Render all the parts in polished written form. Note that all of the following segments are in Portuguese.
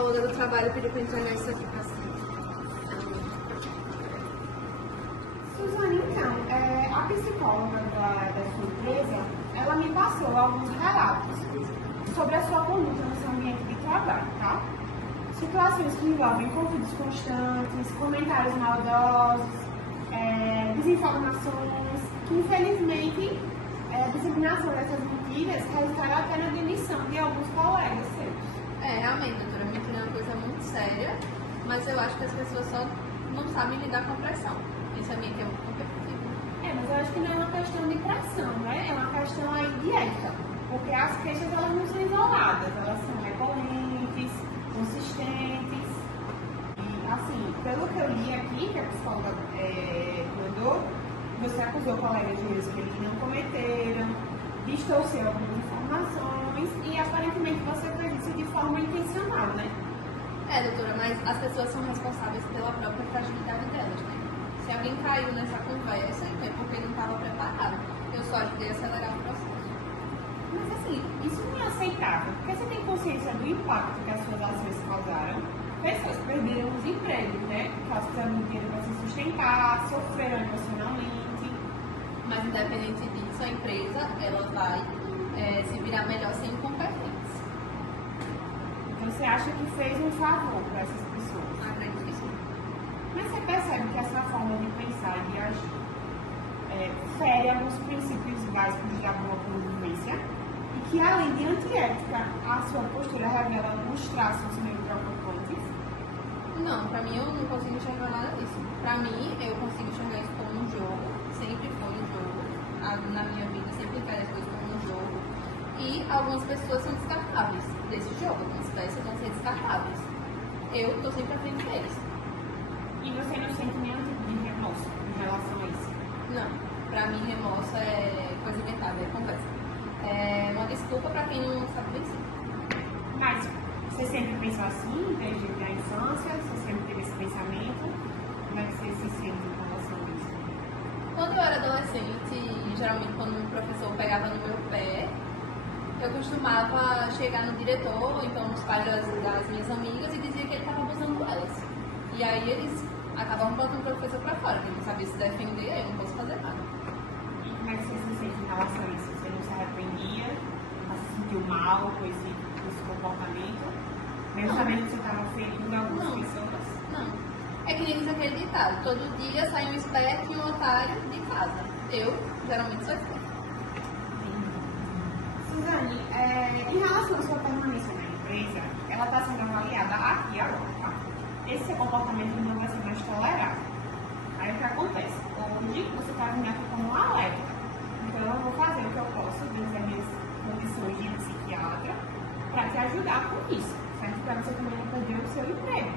psicóloga do trabalho pediu para entregar isso aqui para você. Suzane, então, a psicóloga da sua empresa, ela me passou alguns relatos sobre a sua conduta no seu ambiente de trabalho, tá? Situações que envolvem conflitos constantes, comentários maldosos, desinformações, que infelizmente a disseminação dessas mentiras resultaram até na demissão de alguns colegas seus. Realmente, doutora, mentira é uma coisa muito séria, mas eu acho que as pessoas só não sabem lidar com a pressão. Isso é meio que é muito competitivo. Mas eu acho que não é uma questão de pressão, né? É uma questão aí de ética, porque as queixas elas não são isoladas, elas são recorrentes, consistentes. E assim, pelo que eu li aqui, que a psicóloga mandou, você acusou colegas de erros que eles não cometeram, distorceu algumas informações e aparentemente você fez isso de forma intencional, né? Doutora, mas as pessoas são responsáveis pela própria fragilidade delas, né? Se alguém caiu nessa conversa, é porque não estava preparado. Eu só ajudei a acelerar o processo. Mas assim, isso não é aceitável, porque você tem consciência do impacto que as suas ações causaram. Pessoas perderam os empregos, né? Porque elas precisaram de dinheiro para se sustentar, sofreram emocionalmente. Mas independente disso, a empresa ela vai se virar melhor sem incompetência. Você acha que fez um favor para essas pessoas? Acredito que sim. Mas você percebe que essa forma de pensar e de agir fere alguns princípios básicos da boa convivência e que, além de antiética, a sua postura revela alguns traços meio preocupantes? Não, pra mim eu não consigo enxergar nada disso. Pra mim, eu consigo enxergar isso como um jogo, sempre foi um jogo. Na minha vida, sempre encarei as coisas como um jogo. E algumas pessoas são descartáveis desse jogo, algumas peças vão ser descartáveis. Eu tô sempre à frente deles. E você não sente nenhum tipo de remorso em relação a isso? Não, pra mim remorso é coisa inventada, é conversa. É uma desculpa pra quem não sabe vencer. Mas você sempre pensou assim, desde a infância? Você sempre teve esse pensamento? Como é que você se sente em relação a isso? Quando eu era adolescente, geralmente quando o professor pegava no meu pé, eu costumava chegar no diretor, ou então nos pais das minhas amigas, e dizia que ele estava abusando elas. E aí eles acabavam botando o professor pra fora, porque ele não sabia se defender, aí eu não posso fazer nada. E como é que você se sente em relação a isso? Você não se arrependia? Não se sentiu mal com esse comportamento? Mesmo sabendo que você estava ferindo algumas pessoas? Não. É que nem diz aquele ditado, todo dia sai um esperto e um otário de casa. Eu, geralmente, sou esperta. Suzane, em relação à sua permanência na empresa, ela está sendo avaliada aqui e agora, tá? Esse seu comportamento não vai ser mais tolerável. Aí o que acontece? Hoje você está vindo aqui como um alerta. Então eu vou fazer o que eu posso dentro das minhas condições de psiquiatra para te ajudar com isso, certo? Para você também não perder o seu emprego.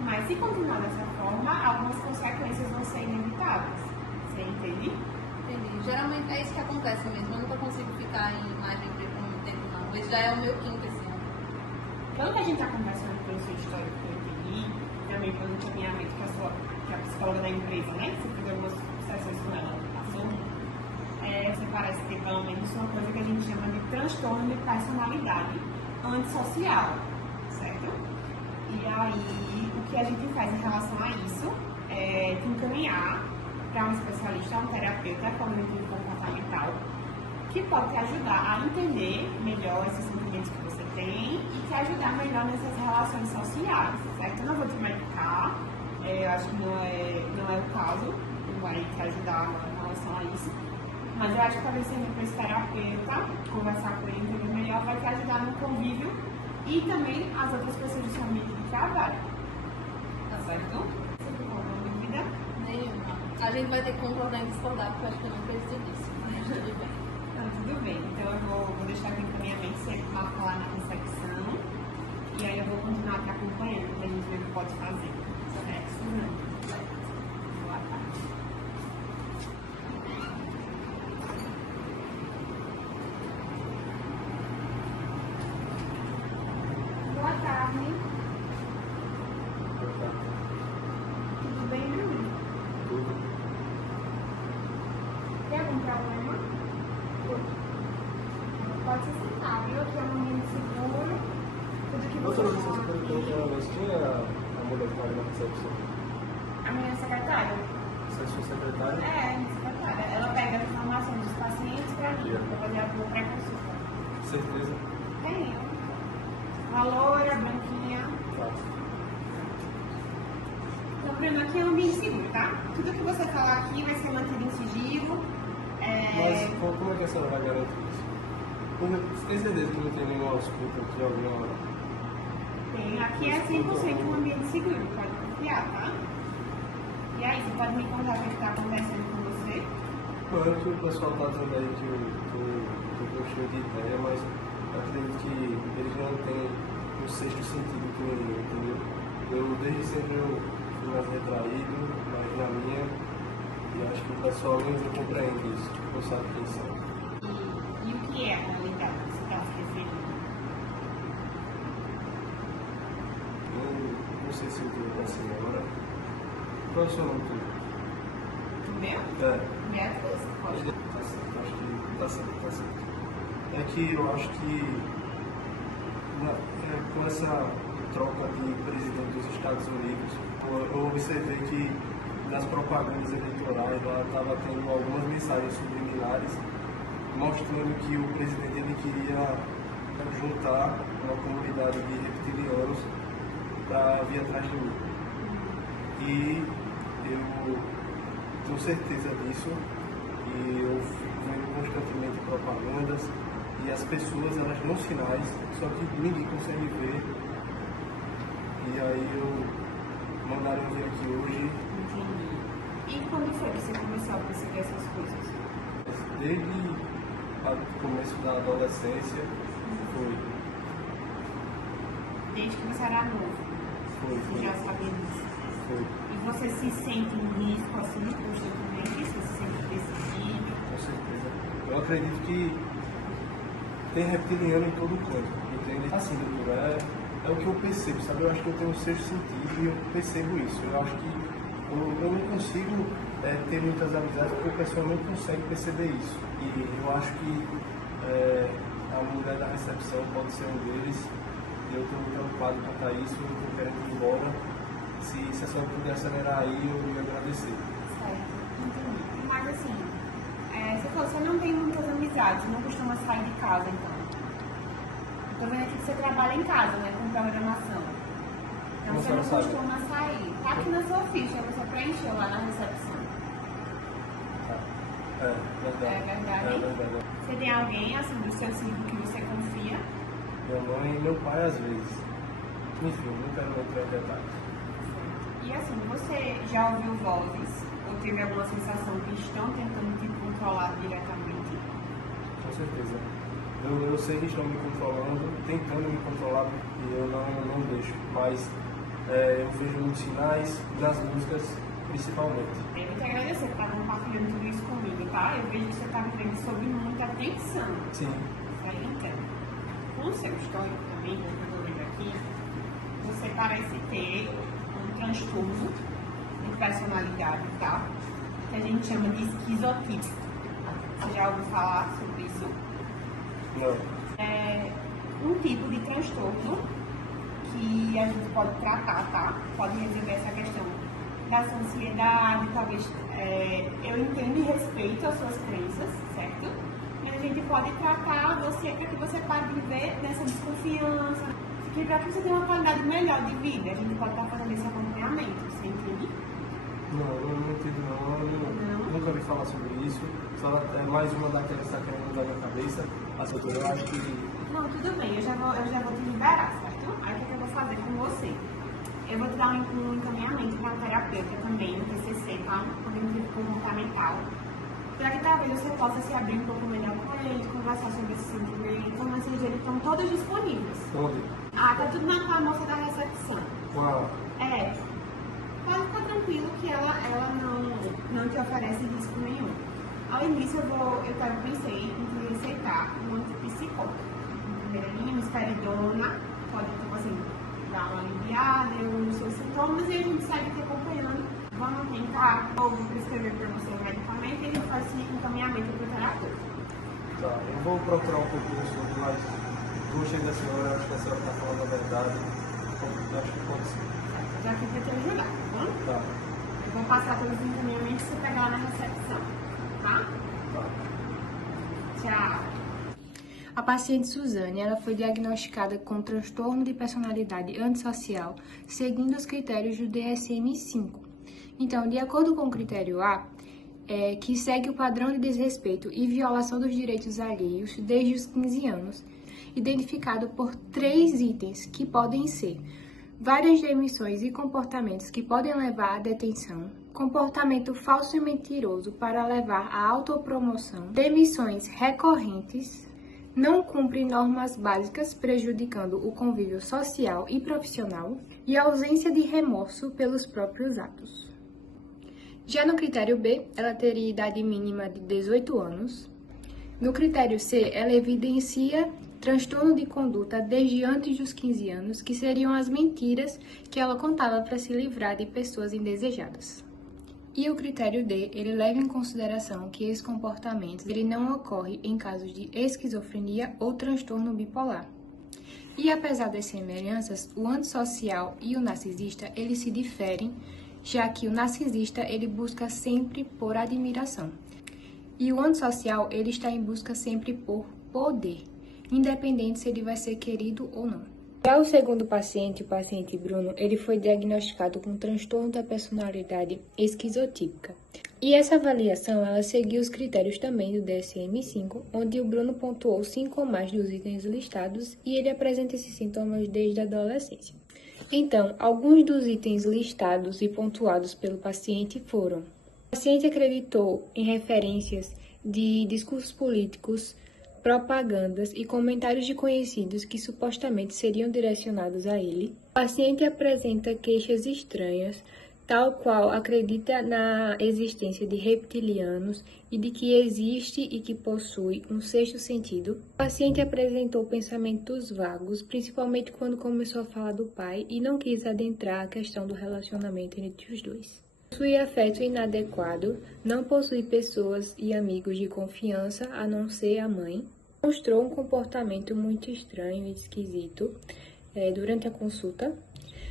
Mas se continuar dessa forma, algumas consequências vão ser inevitáveis. Você entende? Entendi. Geralmente é isso que acontece mesmo. Eu nunca consigo ficar em mais de emprego por muito tempo, não. Esse já é o meu quinto esse ano. Pelo que a gente está conversando pelo seu histórico que eu entendi, também pelo encaminhamento que a psicóloga da empresa, né? Você fez algumas sessões com ela, passou. Você parece ter pelo menos uma coisa que a gente chama de transtorno de personalidade antissocial, certo? E aí, o que a gente faz em relação a isso é te encaminhar para um especialista, um terapeuta cognitivo comportamental, que pode te ajudar a entender melhor esses sentimentos que você tem e te ajudar melhor nessas relações sociais, certo? Eu não vou te medicar, eu acho que não é o caso, não vai te ajudar em relação a isso, mas eu acho que talvez sendo para esse terapeuta, conversar com ele, entender melhor, vai te ajudar no convívio e também as outras pessoas do seu ambiente de trabalho, tá certo? Você tem alguma dúvida? Nenhuma. A gente vai ter que concordar e discordar, porque eu acho que eu não preciso disso. Mas tudo bem. Então, tudo bem. Então, eu vou deixar aqui o encaminhamento, você marca lá na recepção. E aí, eu vou continuar te acompanhando para a gente ver o que pode fazer. Certo, Suzane? Boa tarde. Boa tarde. Tudo bem, menino? Tem algum problema? Pode se sentar, viu? Aqui é um ambiente seguro. Tudo que você fala aqui Mas quem é a mulher que vai na recepção? A minha secretária. Você é sua secretária? É, minha secretária. Ela pega as informações dos pacientes para mim, para fazer a pré-consulta. Certeza? Tenho. A loira, a branquinha. Tá. Então, Bruno, aqui é um ambiente seguro, tá? Tudo que você falar aqui vai ser mantido em sigilo. Mas como é que a senhora vai garantir isso? Você tem certeza que não tem nenhuma ausculta aqui, alguma... Tem. Aqui é 100% um ambiente seguro, pode confiar, tá? E aí, você pode me contar o que está acontecendo com você? Claro que o pessoal está dizendo aí que eu tô cheio de ideia, mas eu acredito que eles não têm um sexto sentido que nem eu, entendeu? Eu desde sempre eu fui mais retraído, mais na minha, e acho que o pessoal não compreende isso, não sabe quem são. E o que é a realidade que você está se referindo? Eu não sei se eu estou assim agora. Qual é o seu nome? O meu? É. Beatriz, pode. Tá certo, acho que tá certo. É que eu acho que com essa troca de presidente dos Estados Unidos, eu observei que nas propagandas eleitorais lá estava tendo algumas mensagens subliminares mostrando que o presidente ele queria juntar uma comunidade de reptilianos para vir atrás de mim. E eu tenho certeza disso e eu fico vendo constantemente propagandas e as pessoas elas dão sinais, só que ninguém consegue ver. E aí mandaram ver aqui hoje. Entendi. E quando foi que você começou a perceber essas coisas? Desde o começo da adolescência foi. Desde que você era novo? Você já sabia disso? Foi. E você se sente em risco assim constantemente? Você se sente decidido? Com certeza. Eu acredito que tem reptiliano em todo canto, entende? Assim, doutor, é o que eu percebo, sabe? Eu acho que eu tenho um sexto sentido e eu percebo isso. Eu acho que eu não consigo ter muitas amizades porque o pessoal não consegue perceber isso. E eu acho que a mulher da recepção pode ser um deles. E eu estou muito preocupado quanto a isso, eu estou querendo ir embora. Se a senhora puder acelerar aí, eu ia agradecer. Certo, entendi. Mas assim, você falou, você não tem muitas amizades, não costuma sair de casa, então. Eu tô vendo aqui que você trabalha em casa, né, com programação. Então Como você não sabe? costuma sair. Tá aqui na sua ficha, você preencheu lá na recepção. É verdade. É verdade. É verdade. Você tem alguém, assim, do seu círculo que você confia? Minha mãe e meu pai às vezes. Enfim, não quero entrar em detalhes. E assim, você já ouviu vozes ou teve alguma sensação que estão tentando te controlar diretamente? Com certeza. Eu sei que estão me controlando, tentando me controlar e eu não deixo. Mas eu vejo muitos sinais nas músicas, principalmente. Eu vou te agradecer por estar compartilhando tudo isso comigo, tá? Eu vejo que você está vivendo sob muita tensão. Sim. Então, com o seu histórico também, que eu estou vendo aqui, você parece ter um transtorno de personalidade, tá? Que a gente chama de esquizotipo. Você já ouviu falar sobre isso? Não. É um tipo de transtorno que a gente pode tratar, tá? Pode resolver essa questão da sua ansiedade, talvez eu entendo e respeito as suas crenças, certo? Mas a gente pode tratar você para que você pare de viver nessa desconfiança, para que você tenha uma qualidade melhor de vida. A gente pode estar fazendo esse acompanhamento, você entende? Não entendo não. Nunca ouvi falar sobre isso. Só é mais uma daquelas que está querendo mudar minha cabeça. Eu acho que. Não, tudo bem, eu já vou te liberar, certo? Aí o que eu vou fazer com você? Eu vou te dar um encaminhamento para um terapeuta também, no TCC, tá? Cognitivo comportamental. Para que talvez você possa se abrir um pouco melhor com ele, conversar sobre esse sentimento. As informações dele estão todas disponíveis. Onde? Ah, tá tudo na tua moça da recepção. Qual? Pode ficar tranquilo que ela não te oferece risco nenhum. Além disso, eu pensei em te receitar um antipsicótico. Primeira linha, uma esperidona, pode, tipo assim, dar uma aliviada nos seus sintomas e a gente segue te acompanhando. Vamos tentar, ou prescrever para você o medicamento e a gente faz esse encaminhamento para o terapeuta. Tá, eu vou procurar um pouquinho sobre, mas gostei da senhora, acho que a senhora está falando a verdade. Acho que pode ser. Certo, já aqui para te ajudar, tá bom? Tá. Eu vou passar todos os encaminhamentos para você pegar lá na recepção, tá? Tá. Tchau. A paciente Suzane, ela foi diagnosticada com transtorno de personalidade antissocial, seguindo os critérios do DSM-5. Então, de acordo com o critério A, que segue o padrão de desrespeito e violação dos direitos alheios desde os 15 anos, identificado por 3 itens que podem ser várias demissões e comportamentos que podem levar à detenção, comportamento falso e mentiroso para levar à autopromoção, demissões recorrentes, não cumpre normas básicas prejudicando o convívio social e profissional e ausência de remorso pelos próprios atos. Já no critério B, ela teria idade mínima de 18 anos. No critério C, ela evidencia transtorno de conduta desde antes dos 15 anos, que seriam as mentiras que ela contava para se livrar de pessoas indesejadas. E o critério D, ele leva em consideração que esse comportamento ele não ocorre em casos de esquizofrenia ou transtorno bipolar. E apesar das semelhanças, o antissocial e o narcisista, eles se diferem, já que o narcisista, ele busca sempre por admiração. E o antissocial, ele está em busca sempre por poder, independente se ele vai ser querido ou não. Já o segundo paciente, o paciente Bruno, ele foi diagnosticado com transtorno da personalidade esquizotípica. E essa avaliação, ela seguiu os critérios também do DSM-5, onde o Bruno pontuou 5 ou mais dos itens listados e ele apresenta esses sintomas desde a adolescência. Então, alguns dos itens listados e pontuados pelo paciente foram: o paciente acreditou em referências de discursos políticos, propagandas e comentários de conhecidos que supostamente seriam direcionados a ele. O paciente apresenta queixas estranhas, tal qual acredita na existência de reptilianos e de que existe e que possui um sexto sentido. O paciente apresentou pensamentos vagos, principalmente quando começou a falar do pai e não quis adentrar a questão do relacionamento entre os dois. Possui afeto inadequado, não possui pessoas e amigos de confiança, a não ser a mãe. Mostrou um comportamento muito estranho e esquisito durante a consulta.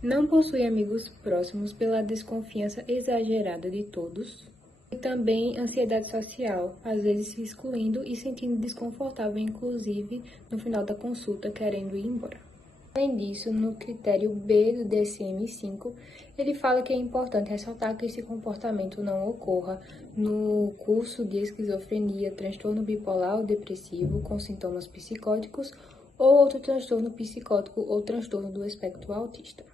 Não possui amigos próximos pela desconfiança exagerada de todos. E também ansiedade social, às vezes se excluindo e sentindo desconfortável, inclusive no final da consulta, querendo ir embora. Além disso, no critério B do DSM-5, ele fala que é importante ressaltar que esse comportamento não ocorra no curso de esquizofrenia, transtorno bipolar ou depressivo com sintomas psicóticos ou outro transtorno psicótico ou transtorno do espectro autista.